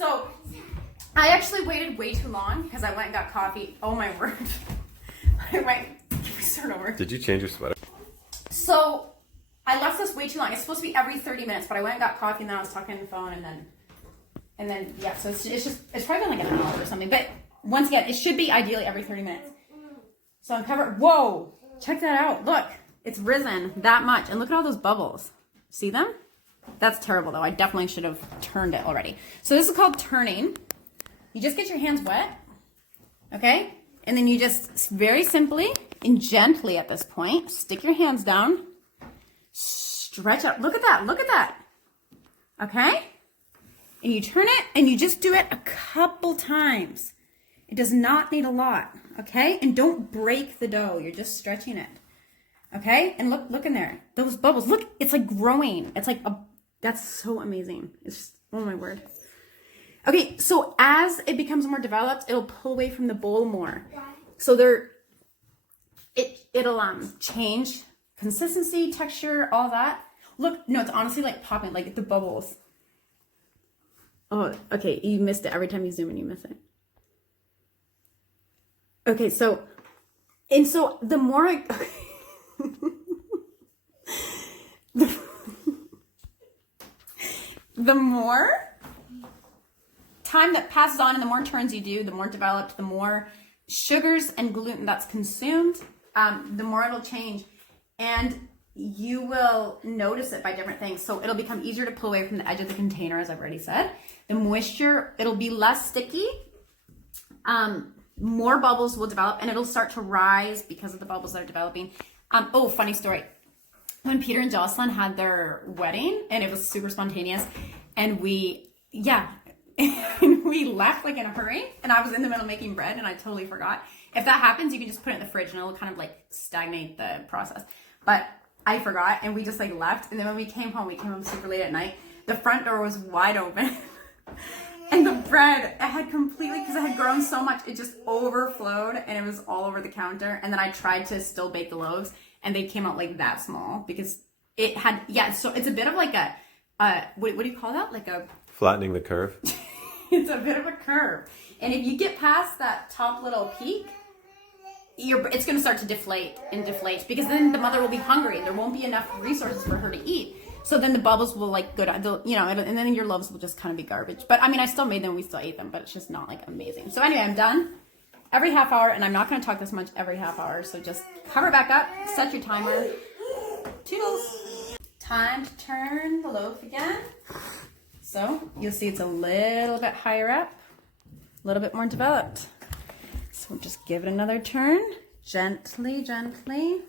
So I actually waited way too long because I went and got coffee. Oh my word. I went, can we start over? Did you change your sweater? So I left this way too long. It's supposed to be every 30 minutes, but I went and got coffee and then I was talking on the phone and then yeah, so it's probably been like an hour or something. But once again, it should be ideally every 30 minutes. So I'm covered. Whoa, check that out. Look, it's risen that much. And look at all those bubbles. See them? That's terrible though. I definitely should have turned it already. So this is called turning. You just get your hands wet, okay? And then you just very simply and gently at this point, stick your hands down, stretch out. Look at that, look at that. Okay? And you turn it and you just do it a couple times. It does not need a lot, okay? And don't break the dough. You're just stretching it. Okay? And look in there. Those bubbles. Look, it's like growing. It's like that's so amazing. It's just, oh my word. Okay, so as it becomes more developed, it'll pull away from the bowl more. So it'll change consistency, texture, all that. Look, no, it's honestly like popping, like the bubbles. Oh, okay, you missed it. Every time you zoom in, you miss it. Okay, so the more the more time that passes on and the more turns you do, the more developed, the more sugars and gluten that's consumed, the more it'll change. And you will notice it by different things. So it'll become easier to pull away from the edge of the container, as I've already said. The moisture, it'll be less sticky. More bubbles will develop and it'll start to rise because of the bubbles that are developing. Oh, funny story. When Peter and Jocelyn had their wedding, and it was super spontaneous, and we left like in a hurry, and I was in the middle of making bread and I totally forgot. If that happens, you can just put it in the fridge and it'll kind of like stagnate the process. But I forgot and we just like left, and then when we came home super late at night. The front door was wide open. And the bread, it had completely, because it had grown so much, it just overflowed and it was all over the counter. And then I tried to still bake the loaves and they came out like that small because it had, yeah, so it's a bit of like what do you call that? Like a... Flattening the curve. It's a bit of a curve. And if you get past that top little peak, it's going to start to deflate because then the mother will be hungry and there won't be enough resources for her to eat. So then the bubbles will like go down, and then your loaves will just kind of be garbage. But I mean, I still made them, we still ate them, but it's just not like amazing. So anyway, I'm done. Every half hour, and I'm not going to talk this much every half hour. So just cover it back up, set your timer. Toodles. Time to turn the loaf again. So you'll see it's a little bit higher up, a little bit more developed. So just give it another turn, gently, gently.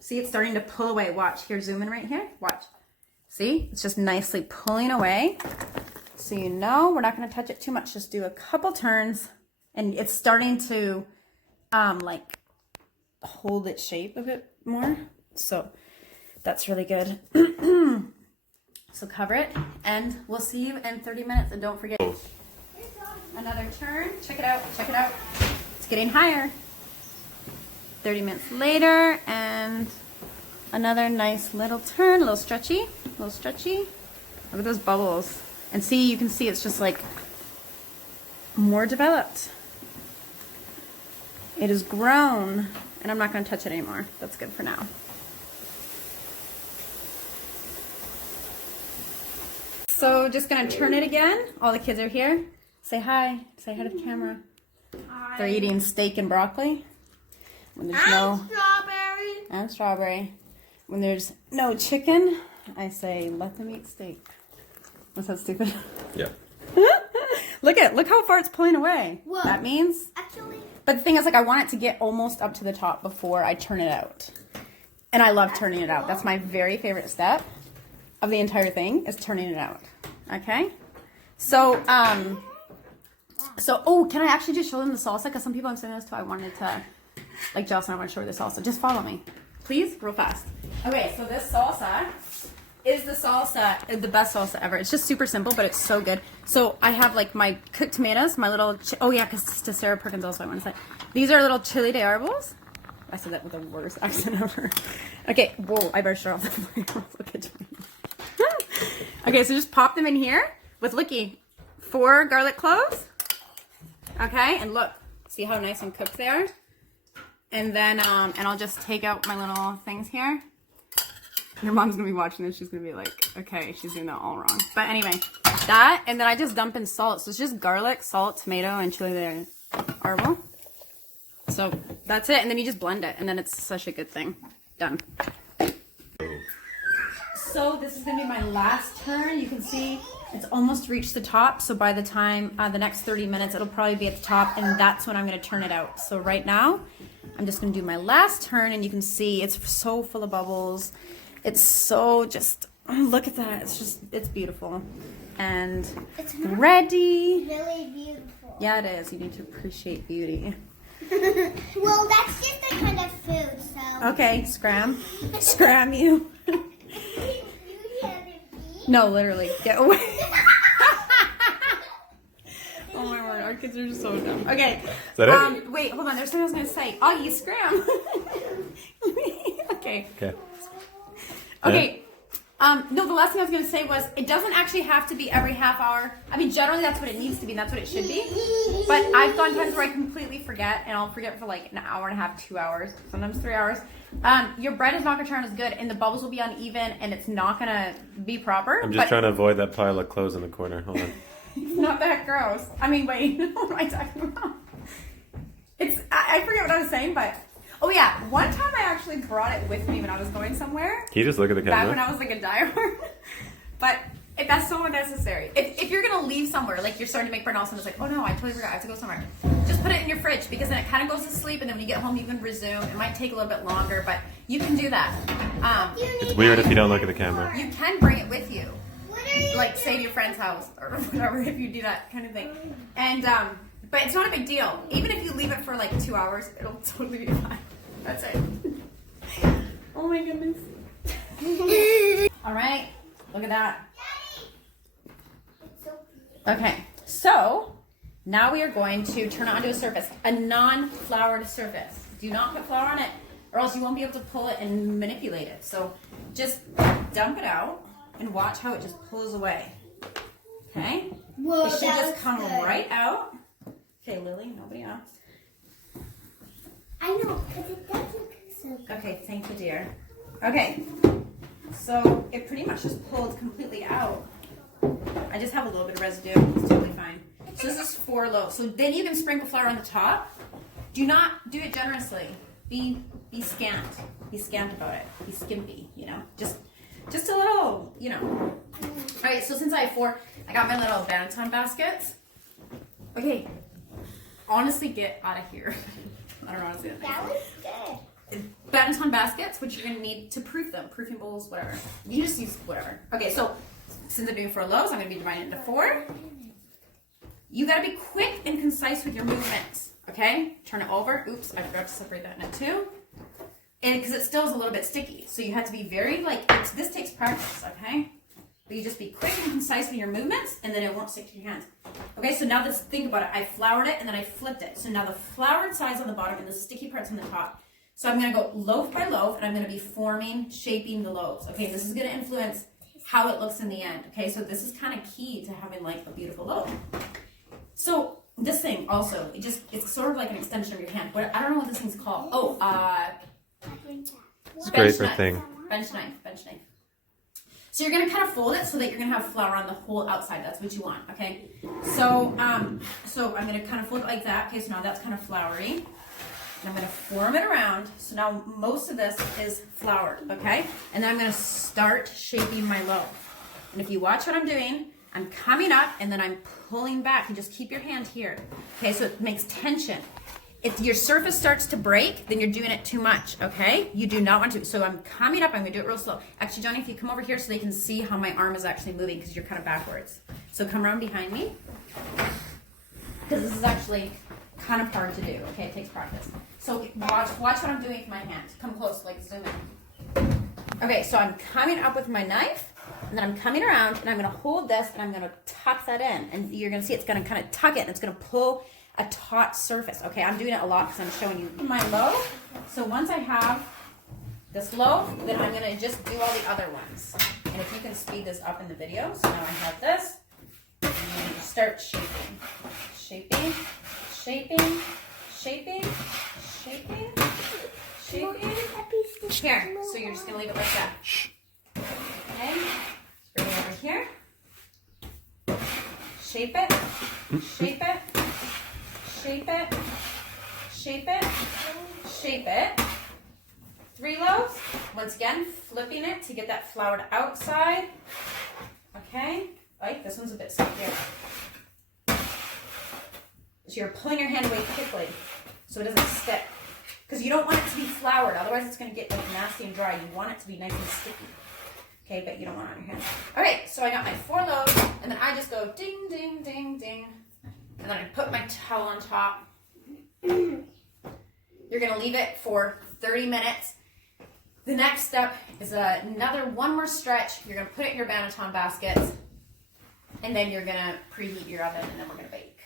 See, it's starting to pull away. Watch, here, zoom in right here, watch. See, it's just nicely pulling away. So you know, we're not gonna touch it too much, just do a couple turns, and it's starting to like hold its shape a bit more. So that's really good. So cover it, and we'll see you in 30 minutes, and don't forget, another turn, check it out, it's getting higher. 30 minutes later, and another nice little turn, a little stretchy. Look at those bubbles. And see, you can see it's just like more developed. It has grown, and I'm not going to touch it anymore. That's good for now. So just going to turn it again. All the kids are here. Say hi. Say hi to the camera. Hi. They're eating steak and broccoli. When there's and strawberry. When there's no chicken, I say let them eat steak. Was that stupid? Yeah. Look how far it's pulling away. Whoa. That means. Actually. But the thing is, like, I want it to get almost up to the top before I turn it out. And I love turning it out. That's my very favorite step of the entire thing, is turning it out. Okay? So, oh, can I actually just show them the salsa? Because some people I'm saying this to, I wanted to, like Jocelyn, I want to show her the salsa. Just follow me. Please, real fast. Okay, so this salsa is the best salsa ever. It's just super simple, but it's so good. So I have like my cooked tomatoes, my little, oh yeah, because to Sarah Perkins also I want to say. These are little chili de arbos. I said that with the worst accent ever. Okay, whoa, I better shut off the fire. Look at me. Okay, so just pop them in here with Licky. 4 garlic cloves. Okay, and look, see how nice and cooked they are? And then, and I'll just take out my little things here. Your mom's gonna be watching this, she's gonna be like, okay, she's doing that all wrong. But anyway, that, and then I just dump in salt. So it's just garlic, salt, tomato, and chile de árbol. So that's it, and then you just blend it, and then it's such a good thing. Done. So this is gonna be my last turn. You can see it's almost reached the top. So by the time, the next 30 minutes, it'll probably be at the top, and that's when I'm gonna turn it out. So right now, I'm just gonna do my last turn, and you can see it's so full of bubbles. It's so just, look at that. It's just, it's beautiful. And it's ready. Really beautiful. Yeah, it is. You need to appreciate beauty. Well, that's just the kind of food, so. Okay, scram. Scram you. No, literally. Get away. Oh my word, our kids are just so dumb. Okay. Is that it? Wait, hold on. There's something I was going to say. Oh, you scram. Okay. Okay. Okay. No, the last thing I was going to say was it doesn't actually have to be every half hour. I mean, generally that's what it needs to be and that's what it should be. But I've gone times where I completely forget and I'll forget for like an hour and a half, 2 hours, sometimes 3 hours. Your bread is not going to turn as good and the bubbles will be uneven and it's not going to be proper. I'm just trying to avoid that pile of clothes in the corner. Hold on. It's not that gross. I mean, wait, what am I talking about? I forget what I was saying, but... Oh yeah, one time I actually brought it with me when I was going somewhere. Can you just look at the camera? Back when I was like a diehard. But that's so unnecessary. If you're gonna leave somewhere, like you're starting to make bread and all of a sudden it's like, oh no, I totally forgot, I have to go somewhere. Just put it in your fridge because then it kind of goes to sleep and then when you get home you can resume. It might take a little bit longer, but you can do that. It's weird if you don't look at the camera. You can bring it with you. Like say to your friend's house or whatever if you do that kind of thing. And but it's not a big deal. Even if you leave it for like 2 hours, it'll totally be fine. That's it. Oh my goodness. All right, look at that. Okay, so now we are going to turn it onto a surface, a non-floured surface. Do not put flour on it or else you won't be able to pull it and manipulate it. So just dump it out and watch how it just pulls away. Okay? Whoa, it should just come good. right out. Okay, Lily, nobody else. I know, because it does look so good. Okay, thank you, dear. Okay, so it pretty much just pulled completely out. I just have a little bit of residue. It's totally fine. So this is 4 loaves. So then you can sprinkle flour on the top. Do not do it generously. Be scant. Be scant about it. Be skimpy, you know. Just a little, you know. All right, so since I have 4, I got my little Banton baskets. Okay, honestly, get out of here. I don't know how to say that. That was good. Banton baskets, which you're going to need to proof them. Proofing bowls, whatever. You just use whatever. Okay, so since I'm doing 4 loaves, I'm going to be dividing it into 4. You got to be quick and concise with your movements. Okay? Turn it over. Oops, I forgot to separate that into 2. And because it still is a little bit sticky. So you have to be very, this takes practice, okay? But you just be quick and concise with your movements, and then it won't stick to your hands. Okay, so now let's think about it. I floured it, and then I flipped it. So now the floured side's on the bottom, and the sticky part's on the top. So I'm going to go loaf by loaf, and I'm going to be shaping the loaves. Okay, this is going to influence how it looks in the end. Okay, so this is kind of key to having, like, a beautiful loaf. So this thing also, it's sort of like an extension of your hand. But I don't know what this thing's called. Oh, Scraper thing. Bench knife. So you're gonna kind of fold it so that you're gonna have flour on the whole outside. That's what you want, okay? So, so I'm gonna kind of fold it like that. Okay, so now that's kind of floury. And I'm gonna form it around. So now most of this is floured, okay? And then I'm gonna start shaping my loaf. And if you watch what I'm doing, I'm coming up and then I'm pulling back. And just keep your hand here. Okay, so it makes tension. If your surface starts to break, then you're doing it too much, okay? You do not want to. So I'm coming up. I'm going to do it real slow. Actually, Johnny, if you come over here so they can see how my arm is actually moving because you're kind of backwards. So come around behind me. Because this is actually kind of hard to do, okay? It takes practice. So watch what I'm doing with my hand. Come close, like zoom in. Okay, so I'm coming up with my knife, and then I'm coming around, and I'm going to hold this, and I'm going to tuck that in. And you're going to see it's going to kind of tuck it, and it's going to pull a taut surface. Okay, I'm doing it a lot because I'm showing you my loaf. So once I have this loaf, then I'm gonna just do all the other ones. And if you can speed this up in the video, so now I have this, and then you start shaping. Shaping, shaping, shaping, shaping, shaping. Here, so you're just gonna leave it like that. Okay, let's bring it over here. Shape it, shape it, shape it, shape it, shape it. 3 loaves. Once again, flipping it to get that floured outside. Okay. Oh, this one's a bit stickier. So you're pulling your hand away quickly so it doesn't stick. Because you don't want it to be floured, otherwise it's going to get like nasty and dry. You want it to be nice and sticky. Okay, but you don't want it on your hands. All right, so I got my 4 loaves, and then I just go ding, ding, ding, ding. And then I put my towel on top. You're going to leave it for 30 minutes. The next step is one more stretch. You're going to put it in your banneton baskets, and then you're going to preheat your oven, and then we're going to bake.